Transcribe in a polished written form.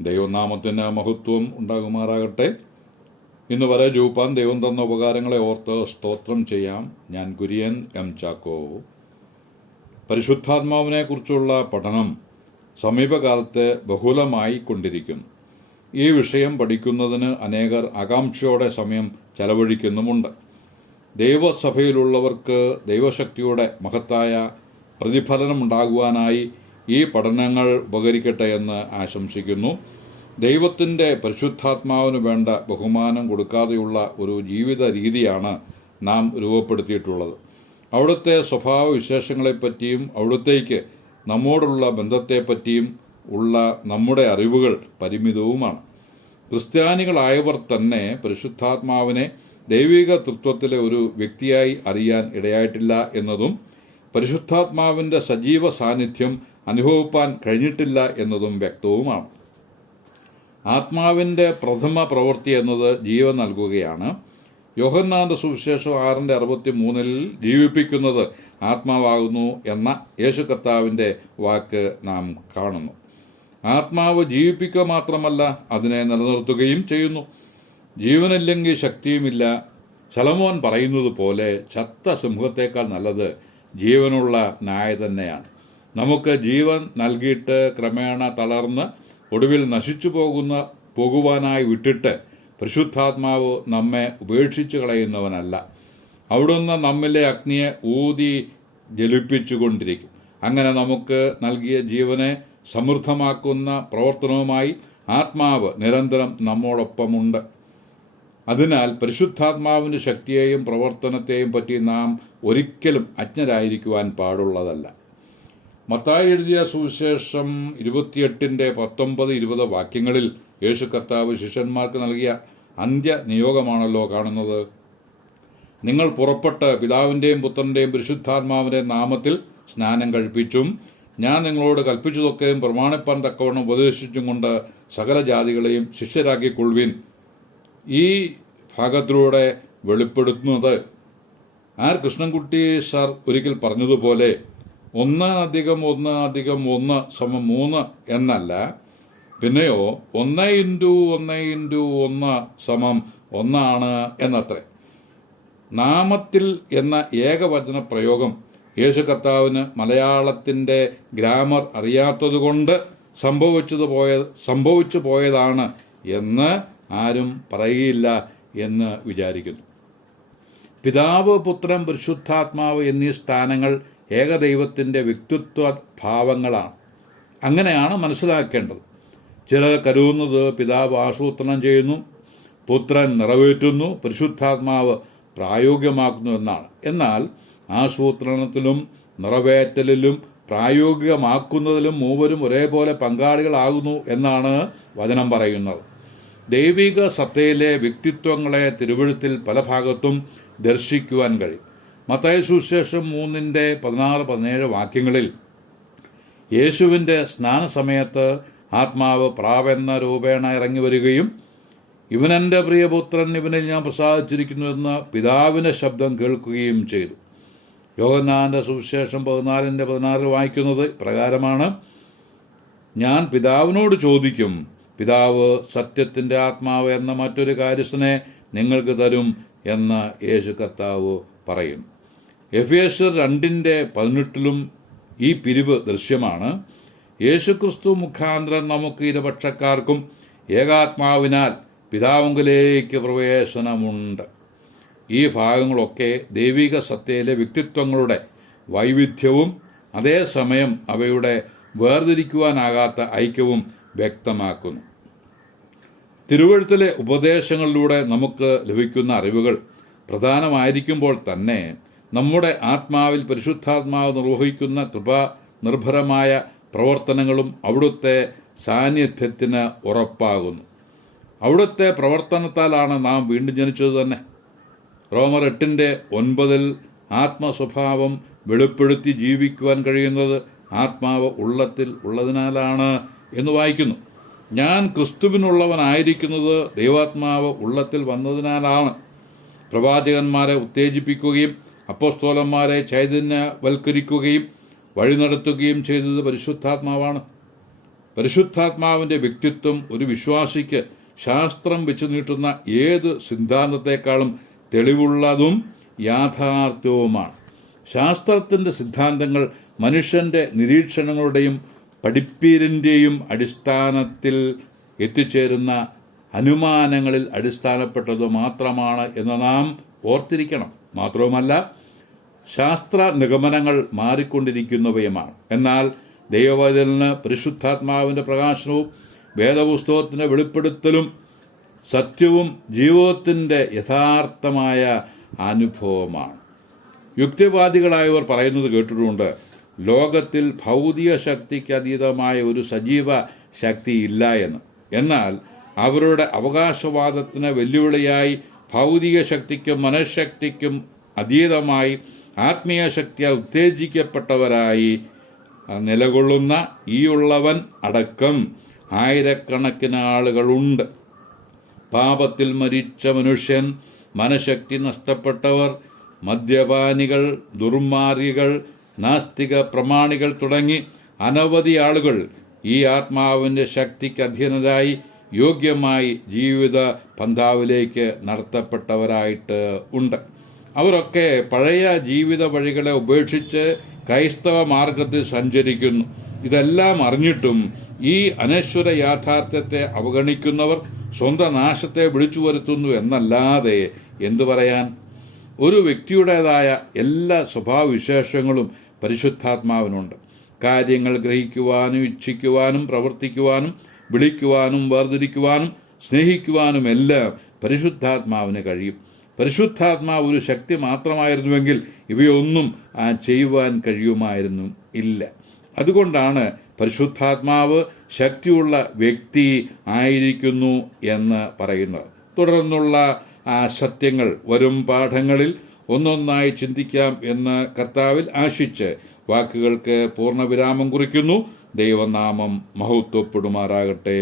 ദൈവനാമത്തിന് മഹത്വം ഉണ്ടാകുമാറാകട്ടെ. ഇന്ന് വരെ ജൂപ്പാൻ ദൈവം തന്ന ഉപകാരങ്ങളെ ഓർത്ത് സ്തോത്രം ചെയ്യാം. ഞാൻ കുര്യൻ എം ചാക്കോ. പരിശുദ്ധാത്മാവിനെ കുറിച്ചുള്ള പഠനം സമീപകാലത്ത് ബഹുലമായി കൊണ്ടിരിക്കുന്നു. ഈ വിഷയം പഠിക്കുന്നതിന് അനേകർ ആകാംക്ഷയോടെ സമയം ചെലവഴിക്കുന്നുമുണ്ട്. ദൈവസഭയിലുള്ളവർക്ക് ദൈവശക്തിയുടെ മഹത്തായ പ്രതിഫലനമുണ്ടാകുവാനായി ഈ പഠനങ്ങൾ ഉപകരിക്കട്ടെ എന്ന് ആശംസിക്കുന്നു. ദൈവത്തിന്റെ പരിശുദ്ധാത്മാവിന് വേണ്ട ബഹുമാനം കൊടുക്കാതെയുള്ള ഒരു ജീവിത രീതിയാണ് നാം രൂപപ്പെടുത്തിയിട്ടുള്ളത്. അവിടുത്തെ സ്വഭാവ വിശേഷങ്ങളെപ്പറ്റിയും അവിടുത്തേക്ക് നമ്മോടുള്ള ബന്ധത്തെപ്പറ്റിയും ഉള്ള നമ്മുടെ അറിവുകൾ പരിമിതവുമാണ്. ക്രിസ്ത്യാനികളായവർ തന്നെ പരിശുദ്ധാത്മാവിനെ ദൈവിക തൃത്വത്തിലെ ഒരു വ്യക്തിയായി അറിയാൻ ഇടയായിട്ടില്ല എന്നതും പരിശുദ്ധാത്മാവിന്റെ സജീവ സാന്നിധ്യം അനുഭവിപ്പാൻ കഴിഞ്ഞിട്ടില്ല എന്നതും വ്യക്തവുമാണ്. ആത്മാവിന്റെ പ്രഥമ പ്രവൃത്തി എന്നത് ജീവൻ നൽകുകയാണ്. യോഹന്നാന്റെ സുവിശേഷം 6:63 ജീവിപ്പിക്കുന്നത് ആത്മാവാകുന്നു എന്ന യേശു കർത്താവിന്റെ വാക്ക് നാം കാണുന്നു. ആത്മാവ് ജീവിപ്പിക്കുക മാത്രമല്ല, അതിനെ നിലനിർത്തുകയും ചെയ്യുന്നു. ജീവനില്ലെങ്കിൽ ശക്തിയുമില്ല. ശലോമോൻ പറയുന്നത് പോലെ ചത്ത സിംഹത്തേക്കാൾ നല്ലത് ജീവനുള്ള നായ തന്നെയാണ്. നമുക്ക് ജീവൻ നൽകിയിട്ട് ക്രമേണ തളർന്ന് ഒടുവിൽ നശിച്ചു പോകുവാനായി വിട്ടിട്ട് പരിശുദ്ധാത്മാവ് നമ്മെ ഉപേക്ഷിച്ചു കളയുന്നവനല്ല. അവിടുന്ന് നമ്മിലെ അഗ്നിയെ ഊതി ജ്വലിപ്പിച്ചുകൊണ്ടിരിക്കും. അങ്ങനെ നമുക്ക് നൽകിയ ജീവനെ സമൃദ്ധമാക്കുന്ന പ്രവർത്തനവുമായി ആത്മാവ് നിരന്തരം നമ്മോടൊപ്പമുണ്ട്. അതിനാൽ പരിശുദ്ധാത്മാവിന്റെ ശക്തിയെയും പ്രവർത്തനത്തെയും പറ്റി നാം ഒരിക്കലും അജ്ഞരായിരിക്കുവാൻ പാടുള്ളതല്ല. മത്തായി എഴുതിയ സുവിശേഷം 28:19-20 വാക്യങ്ങളിൽ യേശു കർത്താവ് ശിഷ്യന്മാർക്ക് നൽകിയ അന്ത്യ നിയോഗമാണല്ലോ കാണുന്നത്. നിങ്ങൾ പുറപ്പെട്ട് പിതാവിന്റെയും പുത്രന്റെയും പരിശുദ്ധാത്മാവിന്റെ നാമത്തിൽ സ്നാനം കഴിപ്പിച്ചും ഞാൻ നിങ്ങളോട് കൽപ്പിച്ചതൊക്കെയും പ്രമാണിപ്പാൻ തക്കവണ്ണം ഉപദേശിച്ചും കൊണ്ട് സകല ജാതികളെയും ശിഷ്യരാക്കിക്കൊള്ളുവിൻ. ഈ ഭാഗത്തിലൂടെ വെളിപ്പെടുത്തുന്നത് കൃഷ്ണൻകുട്ടി സാർ ഒരിക്കൽ പറഞ്ഞതുപോലെ 1+1=1 എന്നല്ല, പിന്നെയോ 1x1=1 എന്നത്രേ. നാമത്തിൽ എന്ന ഏകവചന പ്രയോഗം യേശു കർത്താവിന് മലയാളത്തിന്റെ ഗ്രാമർ അറിയാത്തതുകൊണ്ട് സംഭവിച്ചു പോയതാണ് എന്ന് ആരും പറയുകയില്ല എന്ന് വിചാരിക്കുന്നു. പിതാവ്, പുത്രൻ, പരിശുദ്ധാത്മാവ് എന്നീ സ്ഥാനങ്ങൾ ഏകദൈവത്തിന്റെ വ്യക്തിത്വ ഭാവങ്ങളാണ്. അങ്ങനെയാണ് മനസ്സിലാക്കേണ്ടത്. ചിലർ കരുതുന്നത് പിതാവ് ആസൂത്രണം ചെയ്യുന്നു, പുത്രൻ നിറവേറ്റുന്നു, പരിശുദ്ധാത്മാവ് പ്രായോഗികമാക്കുന്നു എന്നാണ്. എന്നാൽ ആസൂത്രണത്തിലും നിറവേറ്റലിലും പ്രായോഗികമാക്കുന്നതിലും മൂവരും ഒരേപോലെ പങ്കാളികളാകുന്നു എന്നാണ് വചനം പറയുന്നത്. ദൈവിക സത്തയിലെ വ്യക്തിത്വങ്ങളെ തിരുവെഴുത്തിൽ പല ഭാഗത്തും ദർശിക്കുവാൻ കഴിയും. മത്തായി സുവിശേഷം 3:16-17 വാക്യങ്ങളിൽ യേശുവിന്റെ സ്നാനസമയത്ത് ആത്മാവ് പ്രാവെന്ന രൂപേണ ഇറങ്ങി വരികയും ഇവനെന്റെ പ്രിയപുത്രൻ, ഇവനിൽ ഞാൻ പ്രസാദിച്ചിരിക്കുന്നുവെന്ന് പിതാവിന്റെ ശബ്ദം കേൾക്കുകയും ചെയ്തു. യോഹന്നാന്റെ സുവിശേഷം 14:16 വായിക്കുന്നത് പ്രകാരമാണ്: ഞാൻ പിതാവിനോട് ചോദിക്കും, പിതാവ് സത്യത്തിന്റെ ആത്മാവ് എന്ന മറ്റൊരു കാര്യസ്ഥനെ നിങ്ങൾക്ക് തരും എന്ന് യേശു കർത്താവ് പറയും. എഫേസ്യർ 2:18 ഈ പിരിവ് ദൃശ്യമാണ്. യേശുക്രിസ്തു മുഖാന്തരം നമുക്ക് ഇരുപക്ഷക്കാർക്കും ഏകാത്മാവിനാൽ പിതാവിലേക്ക് പ്രവേശനമുണ്ട്. ഈ ഭാഗങ്ങളൊക്കെ ദൈവിക സത്തയിലെ വ്യക്തിത്വങ്ങളുടെ വൈവിധ്യവും അതേസമയം അവയുടെ വേർതിരിക്കുവാനാകാത്ത ഐക്യവും വ്യക്തമാക്കുന്നു. തിരുവെഴുത്തിലെ ഉപദേശങ്ങളിലൂടെ നമുക്ക് ലഭിക്കുന്ന അറിവുകൾ പ്രധാനമായിരിക്കുമ്പോൾ തന്നെ നമ്മുടെ ആത്മാവിൽ പരിശുദ്ധാത്മാവ് നിർവഹിക്കുന്ന കൃപാനിർഭരമായ പ്രവർത്തനങ്ങളും അവിടുത്തെ സാന്നിധ്യത്തിന് ഉറപ്പാകുന്നു. അവിടുത്തെ പ്രവർത്തനത്താലാണ് നാം വീണ്ടും ജനിച്ചത് തന്നെ. റോമർ 8:9 ആത്മസ്വഭാവം വെളിപ്പെടുത്തി ജീവിക്കുവാൻ കഴിയുന്നത് ആത്മാവ് ഉള്ളത്തിൽ ഉള്ളതിനാലാണ് എന്ന് വായിക്കുന്നു. ഞാൻ ക്രിസ്തുവിനുള്ളവനായിരിക്കുന്നത് ദൈവാത്മാവ് ഉള്ളത്തിൽ വന്നതിനാലാണ്. പ്രവാചകന്മാരെ ഉത്തേജിപ്പിക്കുകയും അപ്പോസ്തലന്മാരെ ചൈതന്യവൽക്കരിക്കുകയും വഴി നടത്തുകയും ചെയ്തത് പരിശുദ്ധാത്മാവാണ്. പരിശുദ്ധാത്മാവിന്റെ വ്യക്തിത്വം ഒരു വിശ്വാസിക്ക് ശാസ്ത്രം വെച്ചു നീട്ടുന്ന ഏത് സിദ്ധാന്തത്തെക്കാളും തെളിവുള്ളതും യാഥാർത്ഥ്യവുമാണ്. ശാസ്ത്രത്തിന്റെ സിദ്ധാന്തങ്ങൾ മനുഷ്യന്റെ നിരീക്ഷണങ്ങളുടെയും പഠിപ്പീരിന്റെയും അടിസ്ഥാനത്തിൽ എത്തിച്ചേരുന്ന അനുമാനങ്ങളിൽ അടിസ്ഥാനപ്പെട്ടത് മാത്രമാണ് എന്ന് നാം ഓർത്തിരിക്കണം. മാത്രവുമല്ല, ശാസ്ത്ര നിഗമനങ്ങൾ മാറിക്കൊണ്ടിരിക്കുന്നവയുമാണ്. എന്നാൽ ദൈവവചനത്തിന് പരിശുദ്ധാത്മാവിന്റെ പ്രകാശനവും വേദപുസ്തകത്തിന്റെ വെളിപ്പെടുത്തലും സത്യവും ജീവിതത്തിന്റെ യഥാർത്ഥമായ അനുഭവമാണ്. യുക്തിവാദികളായവർ പറയുന്നത് കേട്ടിട്ടുണ്ട്, ലോകത്തിൽ ഭൗതിക ശക്തിക്ക് അതീതമായ ഒരു സജീവ ശക്തി ഇല്ല എന്ന്. എന്നാൽ അവരുടെ അവകാശവാദത്തിന് വെല്ലുവിളിയായി ഭൗതിക ശക്തിക്കും മനഃശക്തിക്കും അതീതമായി ആത്മീയ ശക്തിയാൽ ഉത്തേജിക്കപ്പെട്ടവരായി നിലകൊള്ളുന്ന ഈയുള്ളവൻ അടക്കം ആയിരക്കണക്കിന് ആളുകളുണ്ട്. പാപത്തിൽ മരിച്ച മനുഷ്യൻ, മനഃശക്തി നഷ്ടപ്പെട്ടവർ, മദ്യപാനികൾ, ദുർമാർഗികൾ, നാസ്തിക പ്രമാണികൾ തുടങ്ങി അനവധി ആളുകൾ ഈ ആത്മാവിന്റെ ശക്തിക്ക് അധീനരായി യോഗ്യമായി ജീവിത പന്ഥാവിലേക്ക് നടത്തപ്പെട്ടവരായിട്ട് ഉണ്ട്. അവരൊക്കെ പഴയ ജീവിത വഴികളെ ഉപേക്ഷിച്ച് ക്രൈസ്തവ മാർഗത്തിൽ സഞ്ചരിക്കുന്നു. ഇതെല്ലാം അറിഞ്ഞിട്ടും ഈ അനശ്വര യാഥാർത്ഥ്യത്തെ അവഗണിക്കുന്നവർ സ്വന്തം നാശത്തെ വിളിച്ചു വരുത്തുന്നു എന്നല്ലാതെ എന്തു പറയാൻ? ഒരു വ്യക്തിയുടേതായ എല്ലാ സ്വഭാവവിശേഷങ്ങളും പരിശുദ്ധാത്മാവിനുണ്ട്. കാര്യങ്ങൾ ഗ്രഹിക്കുവാനും ഇച്ഛിക്കുവാനും പ്രവർത്തിക്കുവാനും വിളിക്കുവാനും വേർതിരിക്കുവാനും സ്നേഹിക്കുവാനും എല്ലാം പരിശുദ്ധാത്മാവിന് കഴിയും. പരിശുദ്ധാത്മാവ് ഒരു ശക്തി മാത്രമായിരുന്നുവെങ്കിൽ ഇവയൊന്നും ചെയ്യുവാൻ കഴിയുമായിരുന്നു ഇല്ല. അതുകൊണ്ടാണ് പരിശുദ്ധാത്മാവ് ശക്തിയുള്ള വ്യക്തി ആയിരിക്കുന്നു എന്ന് പറയുന്നത്. തുടർന്നുള്ള സത്യങ്ങൾ വരും പാഠങ്ങളിൽ ഒന്നൊന്നായി ചിന്തിക്കാം എന്ന് കർത്താവിൽ ആശിച്ച് വാക്കുകൾക്ക് പൂർണ്ണവിരാമം കുറിക്കുന്നു. ദൈവനാമം മഹത്വപ്പെടുമാറാകട്ടെ.